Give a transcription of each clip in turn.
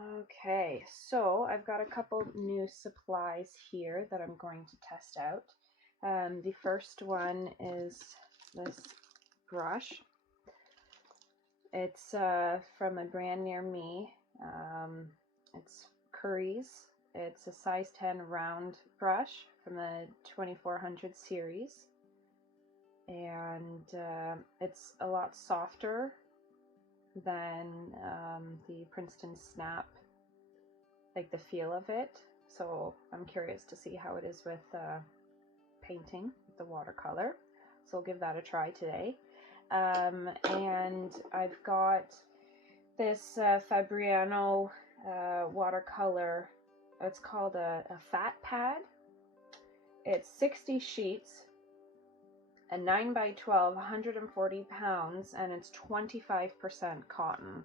Okay, so I've got a couple new supplies here that I'm going to test out. The first one is this brush. It's from a brand near me. It's Curry's. It's a size 10 round brush from the 2400 series. And it's a lot softer than the Princeton Snap, like the feel of it. So I'm curious to see how it is with painting with the watercolor. So I'll give that a try today. And I've got this Fabriano watercolor. It's called a Fat Pad. It's 60 sheets, a 9x12, 140 pounds, and it's 25% cotton.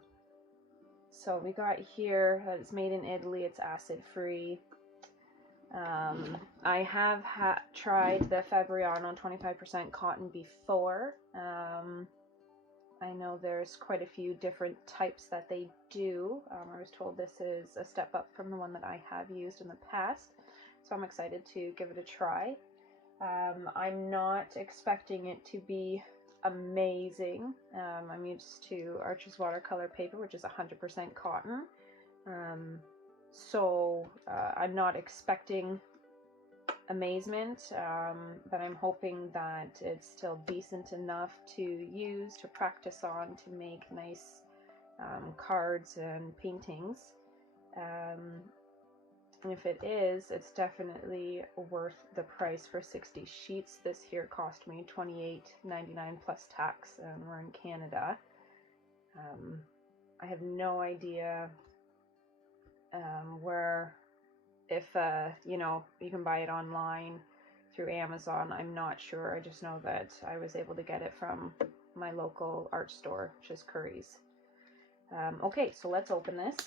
So we got here that it's made in Italy, it's acid free. I have tried the Fabriano 25% cotton before. I know there's quite a few different types that they do. I was told this is a step up from the one that I have used in the past, so I'm excited to give it a try. I'm not expecting it to be amazing. I'm used to Arches watercolor paper, which is 100% cotton. So I'm not expecting amazement, but I'm hoping that it's still decent enough to use, to practice on, to make nice cards and paintings. And if it is, it's definitely worth the price for 60 sheets. This here cost me $28.99 plus tax, and we're in Canada. I have no idea where, if you know, you can buy it online through Amazon. I'm not sure. I just know that I was able to get it from my local art store, which is Curry's. Okay, so let's open this.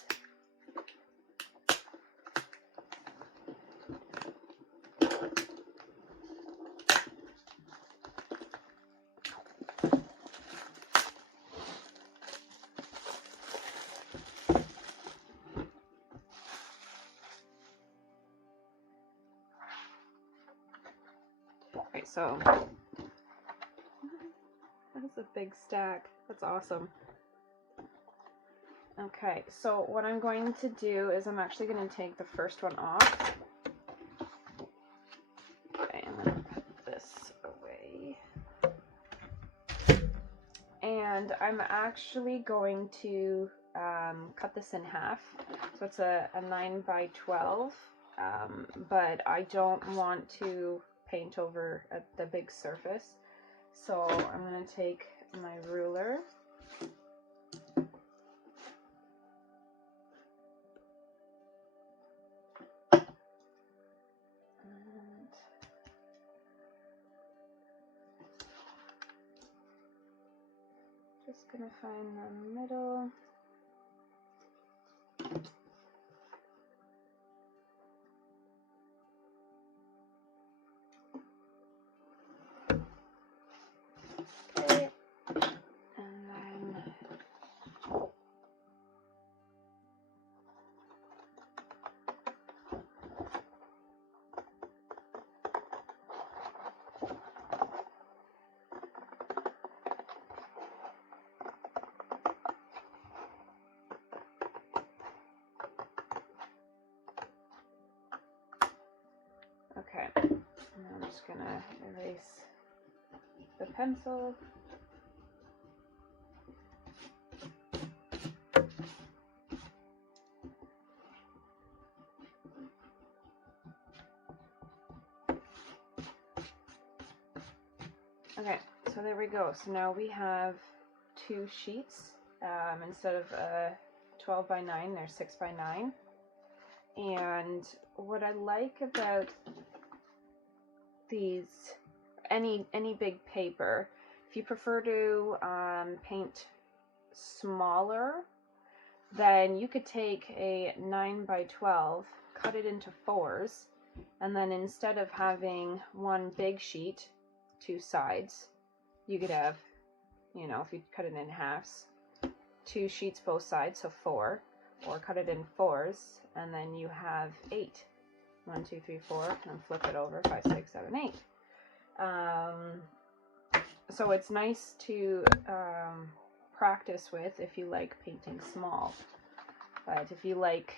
Okay, so that's a big stack. That's awesome. Okay, so what I'm going to do is I'm actually going to take the first one off. Okay, I'm going to put this away. And I'm actually going to cut this in half. So it's a 9x12, but I don't want to paint over the big surface. So I'm going to take my ruler. Just gonna find the middle. Okay, and then okay, and I'm just gonna erase the pencil. Okay, so there we go. So now we have two sheets. Instead of 12x9, they're 6x9. And what I like about these, any big paper, if you prefer to paint smaller, then you could take a 9x12, cut it into 4s, and then instead of having one big sheet, two sides, you could have, you know, if you cut it in halves, two sheets both sides, so 4. or cut it in 4s, and then you have 8. 1, 2, 3, 4, and flip it over, 5, 6, 7, 8. So it's nice to practice with if you like painting small. But if you like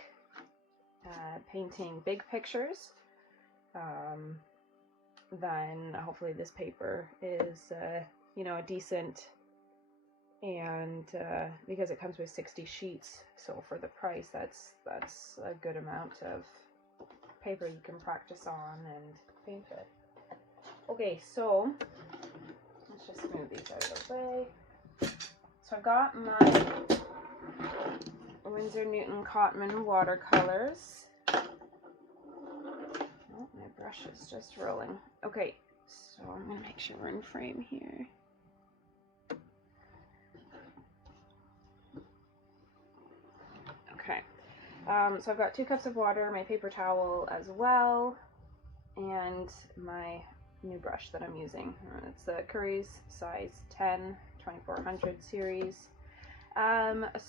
painting big pictures, then hopefully this paper is, you know, decent, and because it comes with 60 sheets, so for the price, that's a good amount of paper you can practice on and paint with. Okay, so let's just move these out of the way. So I've got my Winsor Newton Cotman watercolors. Oh, my brush is just rolling. Okay, so I'm gonna make sure we're in frame here. Okay, so I've got 2 cups of water, my paper towel as well, and my new brush that I'm using. It's the Curry's size 10 2400 series.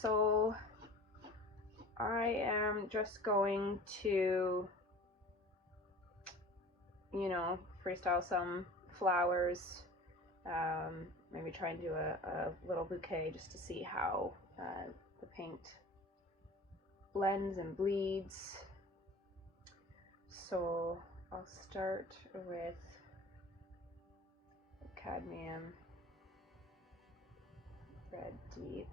So I am just going to, you know, freestyle some flowers, maybe try and do a little bouquet just to see how the paint blends and bleeds. So I'll start with cadmium red deep.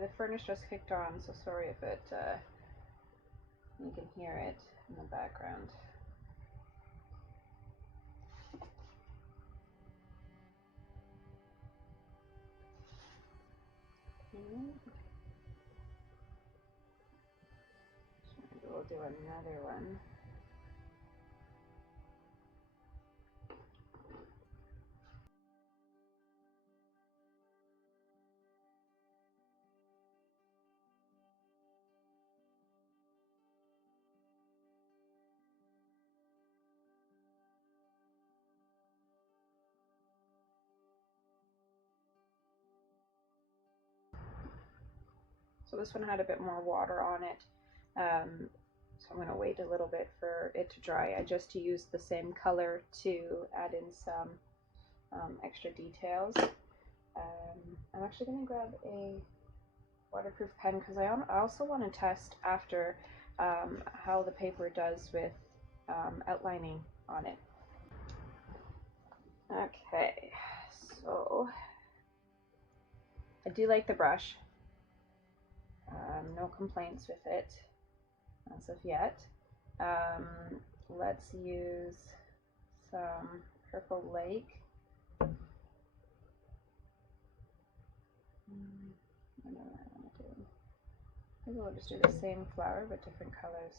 The furnace just kicked on, so sorry if it you can hear it in the background. We'll do another one. So this one had a bit more water on it, so I'm going to wait a little bit for it to dry. I just used the same color to add in some extra details. I'm actually going to grab a waterproof pen because I also want to test after how the paper does with outlining on it. Okay, so I do like the brush. No complaints with it as of yet. Let's use some Purple Lake. I don't know what I want to do. Maybe we'll just do the same flower but different colors.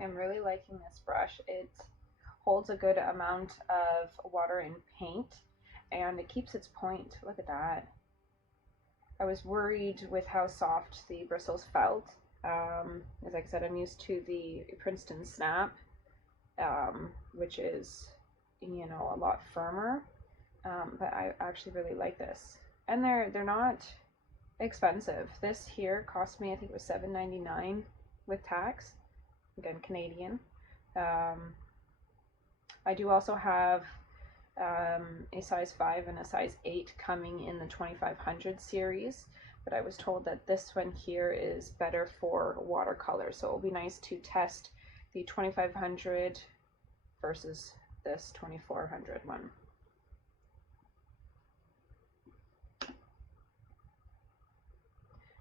I'm really liking this brush. It holds a good amount of water and paint, and it keeps its point. Look at that. I was worried with how soft the bristles felt. As I said, I'm used to the Princeton Snap, which is, you know, a lot firmer, but I actually really like this. And they're not expensive. This here cost me, I think it was $7.99 with tax, again Canadian. I do also have a size 5 and a size 8 coming in the 2500 series, but I was told that this one here is better for watercolor, so it'll be nice to test the 2500 versus this 2400 one.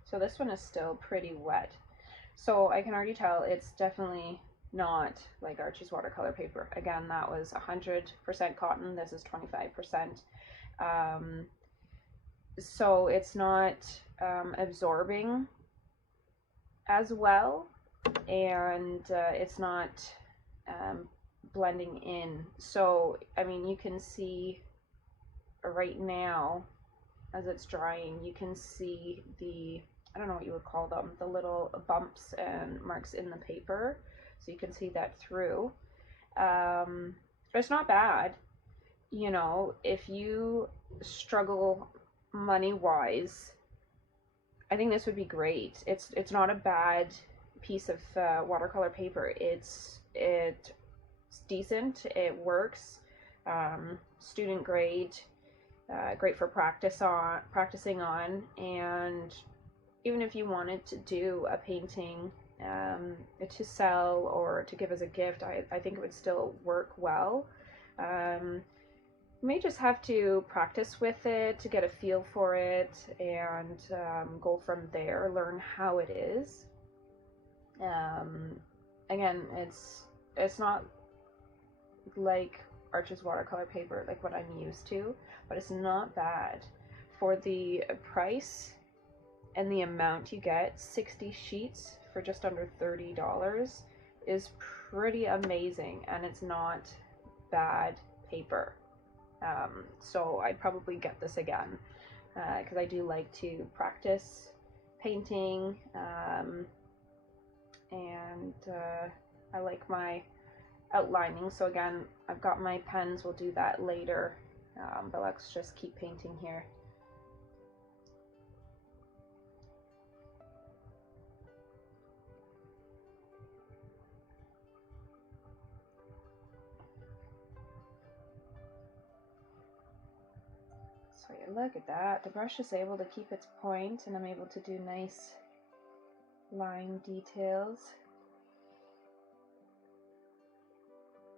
So this one is still pretty wet, so I can already tell it's definitely not like Archie's watercolor paper. Again, that was 100% cotton, this is 25%. So it's not absorbing as well, and it's not blending in. So, I mean, you can see right now as it's drying, you can see the, I don't know what you would call them, the little bumps and marks in the paper. So you can see that through. But it's not bad. You know, if you struggle money-wise, I think this would be great. It's not a bad piece of watercolor paper. It's decent. It works. Student grade. Great for practicing on, and even if you wanted to do a painting to sell or to give as a gift, I think it would still work well. You may just have to practice with it to get a feel for it, and go from there, learn how it is. Again, it's not like Arches watercolor paper, like what I'm used to, but it's not bad. For the price and the amount you get, 60 sheets for just under $30 is pretty amazing, and it's not bad paper. So I'd probably get this again, because I do like to practice painting, and I like my outlining. So again, I've got my pens, we'll do that later, but let's just keep painting here. So yeah, look at that, the brush is able to keep its point, and I'm able to do nice line details.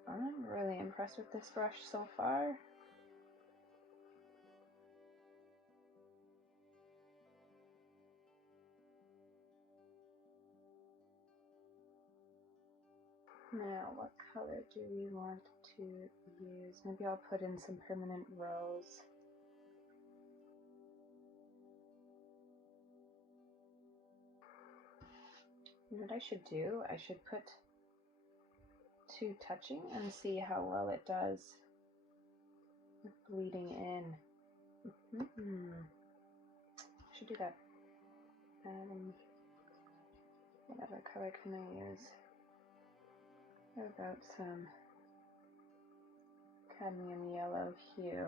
I'm really impressed with this brush so far. Now, what color do we want to use? Maybe I'll put in some permanent rose. You know what I should do? I should put 2 touching and see how well it does with bleeding in. I should do that. What other color can I use? How about some cadmium yellow hue?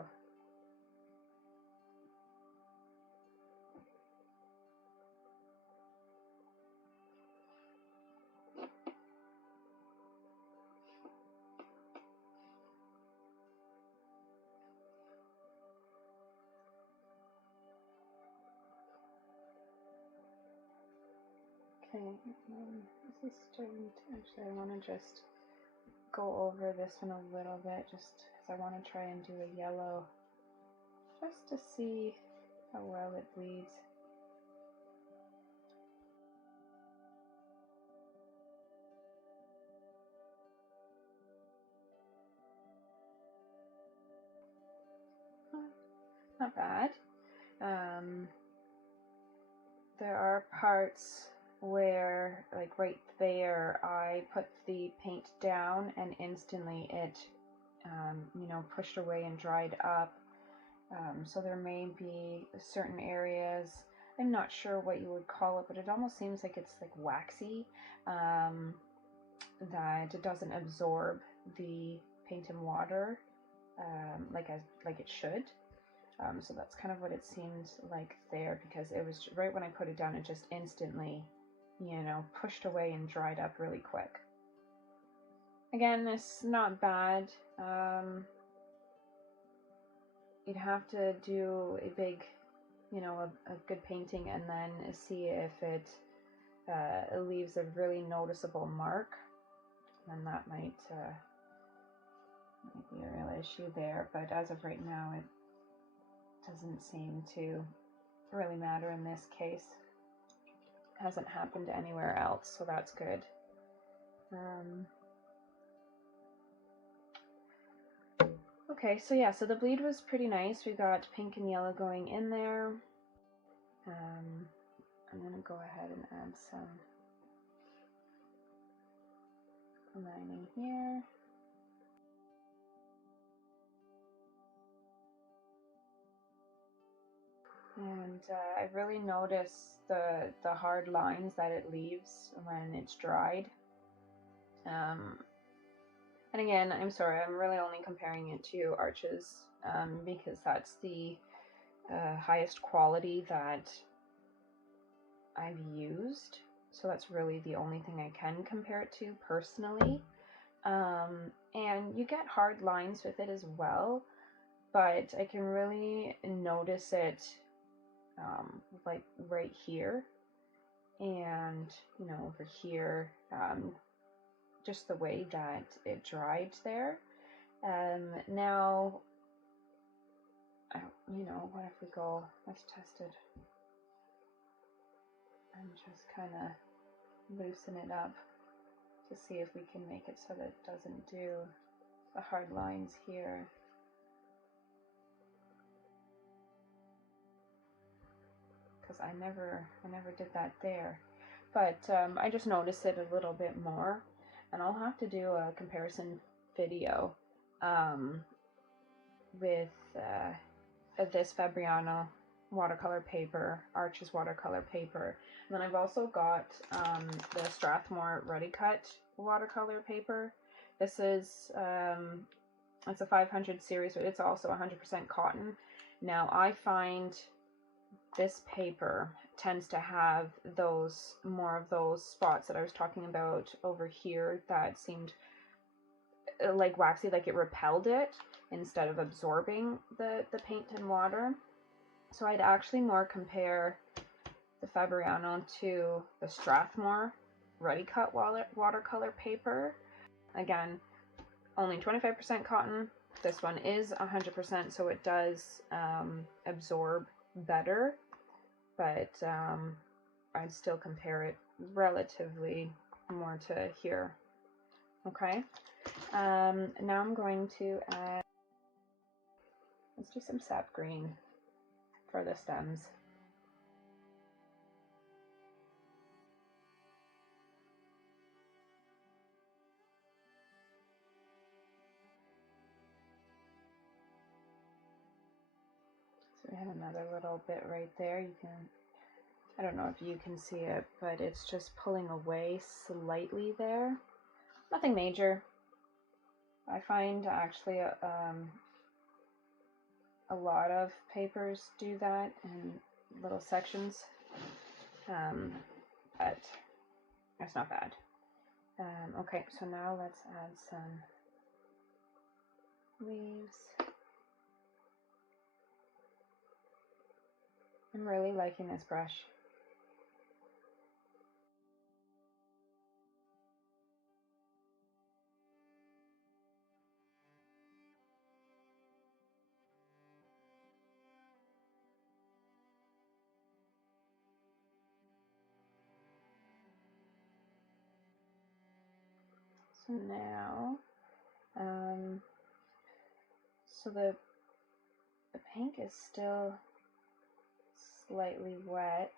Okay, this is starting to, actually I want to just go over this one a little bit, just because I want to try and do a yellow, just to see how well it bleeds. Not bad. There are parts where, like right there, I put the paint down and instantly it, you know, pushed away and dried up. So there may be certain areas, I'm not sure what you would call it, but it almost seems like it's like waxy, that it doesn't absorb the paint and water like it should. So that's kind of what it seemed like there, because it was right when I put it down, it just instantly, you know, pushed away and dried up really quick. Again, it's not bad. You'd have to do a big, you know, a good painting and then see if it leaves a really noticeable mark, and that might be a real issue there. But as of right now, it doesn't seem to really matter in this case. It hasn't happened anywhere else, so that's good. Okay, so yeah, so the bleed was pretty nice. We got pink and yellow going in there. I'm gonna go ahead and add some lining here. And I really notice the hard lines that it leaves when it's dried. And again, I'm sorry, I'm really only comparing it to Arches because that's the highest quality that I've used. So that's really the only thing I can compare it to personally. And you get hard lines with it as well, but I can really notice it like right here and, you know, over here, just the way that it dried there. Now, you know, what if we go, let's test it and just kind of loosen it up to see if we can make it so that it doesn't do the hard lines here. Because I never did that there, but I just noticed it a little bit more, and I'll have to do a comparison video with this Fabriano watercolor paper, Arches watercolor paper, and then I've also got the Strathmore Ready Cut watercolor paper. This is it's a 500 series, but it's also 100% cotton. Now I find this paper tends to have those more of those spots that I was talking about over here that seemed like waxy, like it repelled it instead of absorbing the paint and water. So I'd actually more compare the Fabriano to the Strathmore Ready Cut watercolor paper. Again, only 25% cotton. This one is 100%, so it does absorb better, but I'd still compare it relatively more to here. Okay, now I'm going to add, let's do some sap green for the stems. So we have another little bit right there. You can, I don't know if you can see it, but it's just pulling away slightly there. Nothing major. I find actually a lot of papers do that in little sections, but it's not bad. Okay, so now let's add some leaves. I'm really liking this brush. So now, so the paint is still slightly wet,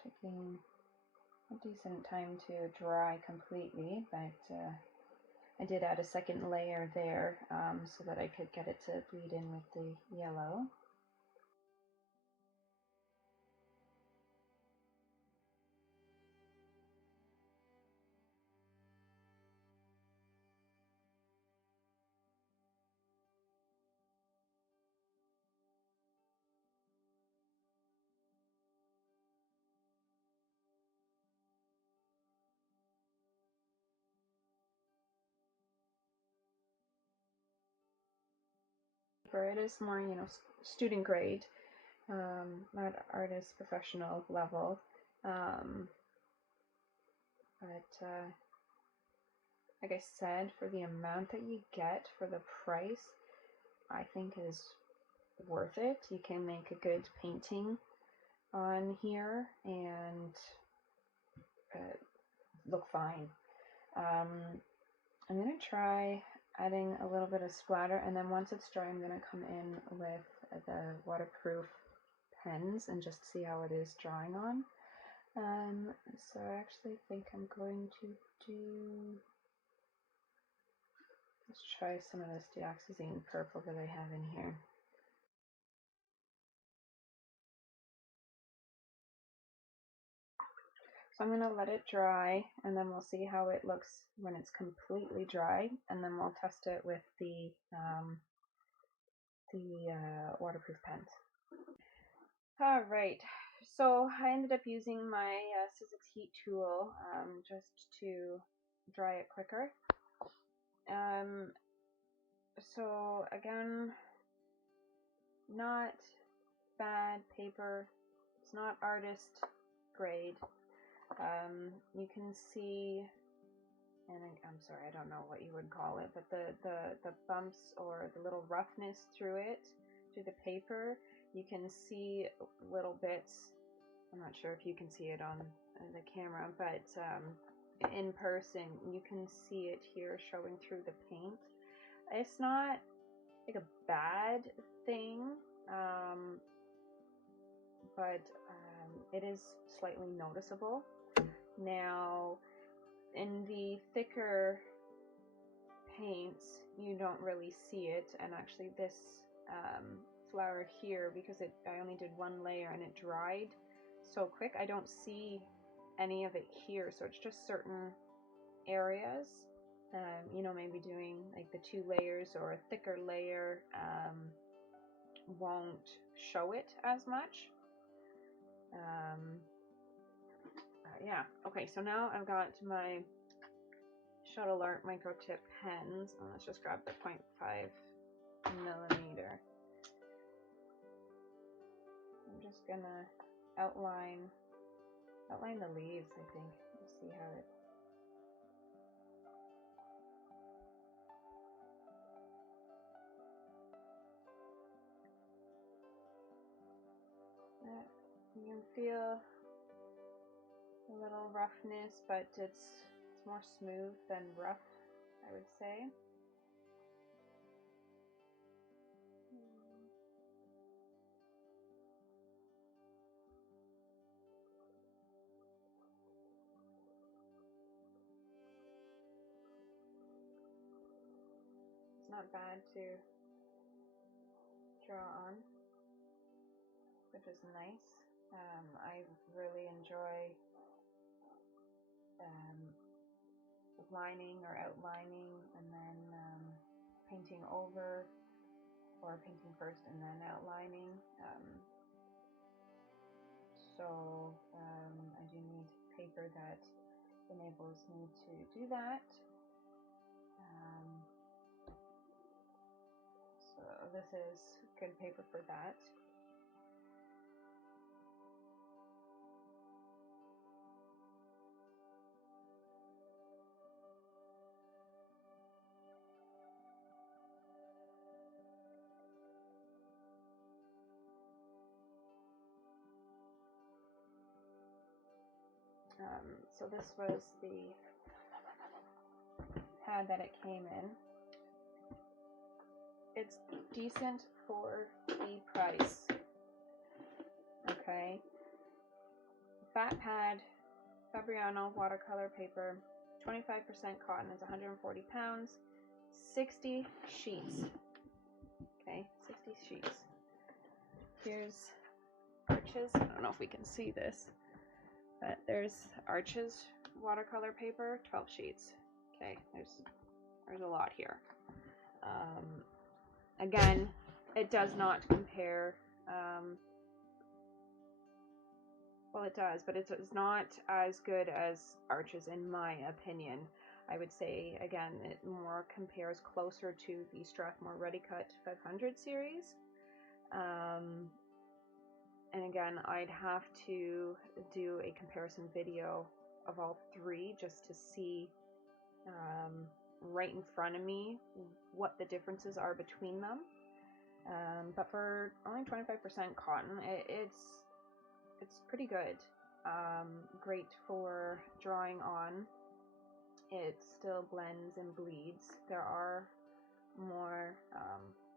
taking a decent time to dry completely, but I did add a second layer there so that I could get it to bleed in with the yellow. It is more, you know, student grade, not artist professional level, but like I said, for the amount that you get for the price, I think is worth it. You can make a good painting on here and look fine. I'm gonna try adding a little bit of splatter, and then once it's dry, I'm gonna come in with the waterproof pens and just see how it is drying on. So I actually think I'm going to let's try some of this deoxazine purple that I have in here. So I'm going to let it dry, and then we'll see how it looks when it's completely dry, and then we'll test it with the waterproof pens. All right, so I ended up using my Sizzix heat tool just to dry it quicker. So again, not bad paper. It's not artist grade. You can see, and I'm sorry, I don't know what you would call it, but the bumps or the little roughness through it, through the paper, you can see little bits. I'm not sure if you can see it on the camera, but in person, you can see it here showing through the paint. It's not like a bad thing, but it is slightly noticeable. Now, in the thicker paints, you don't really see it, and actually this flower here, because I only did one layer and it dried so quick, I don't see any of it here, so it's just certain areas. You know, maybe doing like the 2 layers or a thicker layer won't show it as much. Yeah, okay, so now I've got my Shuttle Art micro tip pens, and let's just grab the 0.5 millimeter. I'm just gonna outline the leaves, I think. Let's see how it. You can feel a little roughness, but it's more smooth than rough, I would say. It's not bad to draw on, which is nice. I really enjoy lining or outlining and then painting over, or painting first and then outlining. So I do need paper that enables me to do that. So this is good paper for that. So this was the pad that it came in. It's decent for the price. Okay. Fat Pad, Fabriano Watercolor paper, 25% cotton is 140 pounds, 60 sheets. Okay, 60 sheets. Here's Arches. I don't know if we can see this, but there's Arches watercolor paper, 12 sheets. Okay, there's a lot here. Again, it does not compare. Well, it does, but it's not as good as Arches in my opinion. I would say, again, it more compares closer to the Strathmore Ready Cut 500 series. And again, I'd have to do a comparison video of all 3 just to see right in front of me what the differences are between them. But for only 25% cotton, it's pretty good. Great for drawing on. It still blends and bleeds. There are more,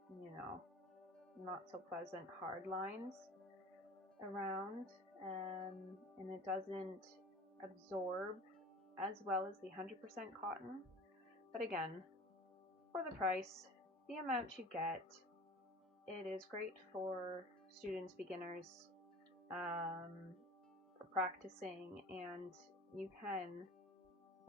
you know, not so pleasant hard lines around, and it doesn't absorb as well as the 100% cotton. But again, for the price, the amount you get, it is great for students, beginners, practicing, and you can,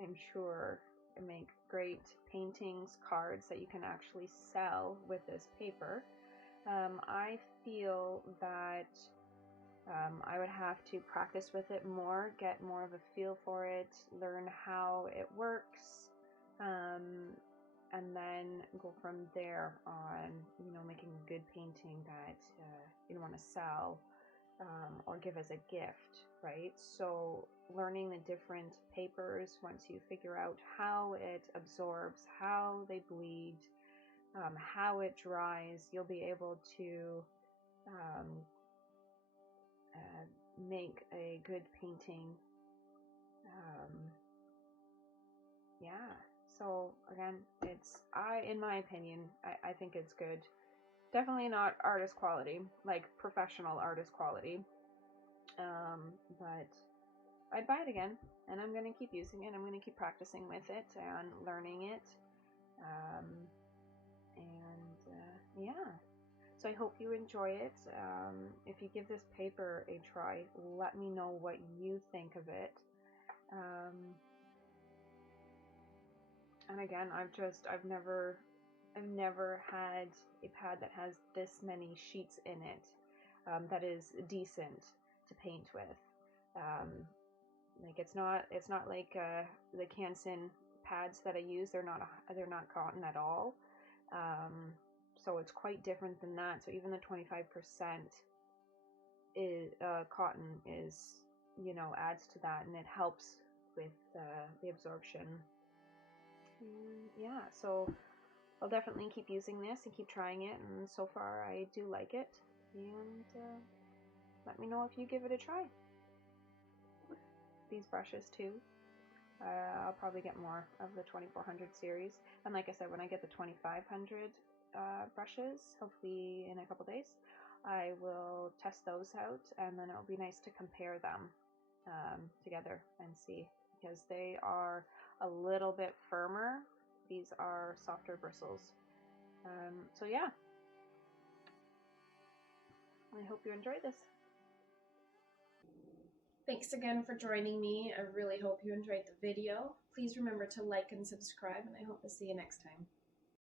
I'm sure, make great paintings, cards that you can actually sell with this paper. I feel that I would have to practice with it more, get more of a feel for it, learn how it works, and then go from there on, you know, making a good painting that you want to sell or give as a gift, right? So learning the different papers, once you figure out how it absorbs, how they bleed, how it dries, you'll be able to make a good painting. Yeah, so again, in my opinion, I think it's good. Definitely not artist quality, like professional artist quality, but I'd buy it again, and I'm going to keep using it. I'm going to keep practicing with it and learning it, yeah. So I hope you enjoy it. If you give this paper a try, let me know what you think of it. And again, I've never had a pad that has this many sheets in it, that is decent to paint with. Like it's not like the Canson pads that I use. They're not cotton at all. So it's quite different than that. So even the 25% is cotton is, you know, adds to that, and it helps with the absorption. Yeah, so I'll definitely keep using this and keep trying it, and so far I do like it. And let me know if you give it a try. These brushes too. I'll probably get more of the 2400 series, and like I said, when I get the 2500 brushes, hopefully in a couple days, I will test those out, and then it'll be nice to compare them together and see, because they are a little bit firmer. These are softer bristles. So yeah, I hope you enjoy this. Thanks again for joining me. I really hope you enjoyed the video. Please remember to like and subscribe, and I hope to see you next time.